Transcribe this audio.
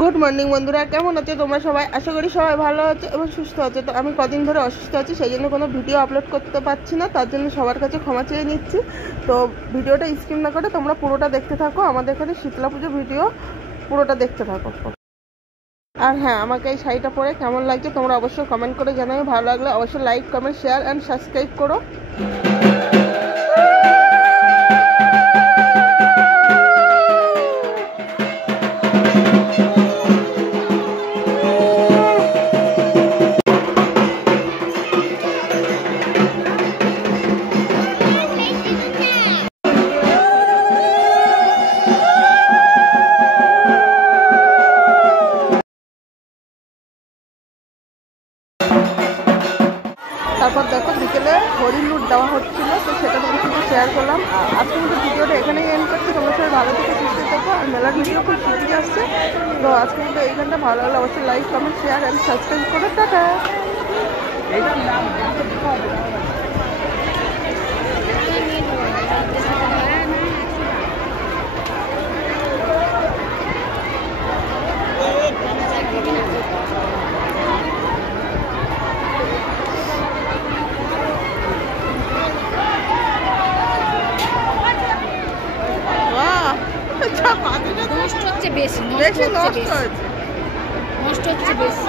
Good morning বন্ধুরা, কেমন আছো তোমরা সবাই? আশা করি সবাই ভালো আছো এবং সুস্থ আছো। তো আমি কদিন ধরে অসুস্থ আছি, সেই জন্য কোনো ভিডিও আপলোড করতে পারছি না, তার জন্য সবার কাছে ক্ষমা চেয়ে নিচ্ছি। তো ভিডিওটা স্কিপ না করে তোমরা পুরোটা দেখতে থাকো, আমাদের এখানে শীতলা পুজো ভিডিও পুরোটা দেখতে থাকো। আর হ্যাঁ, আমাকে এই শাড়িটা পরে কেমন লাগছে তোমরা অবশ্যই কমেন্ট করে জানাবে। ভালো লাগলে অবশ্যই like, comment, share and subscribe করো। তারপর দেখো বিকেলে হরিণ লুট দেওয়া হচ্ছিল, তো সেটা তোমার সাথে শেয়ার করলাম। আজকে কিন্তু ভিডিওটা এখানেই এন্ড করছি। তোমরা সবাই ভালো থেকে সুস্থ থাকো। আর মেলার ভিডিও খুব শিগগিরই আসছে। তো আজকে কিন্তু এইখানটা ভালো লাগলে অবশ্যই like, comment, share and subscribe করো। টাটা। নষ্ট হচ্ছে বেশি, বেশি নষ্ট হচ্ছে। নষ্ট হচ্ছে বেশি।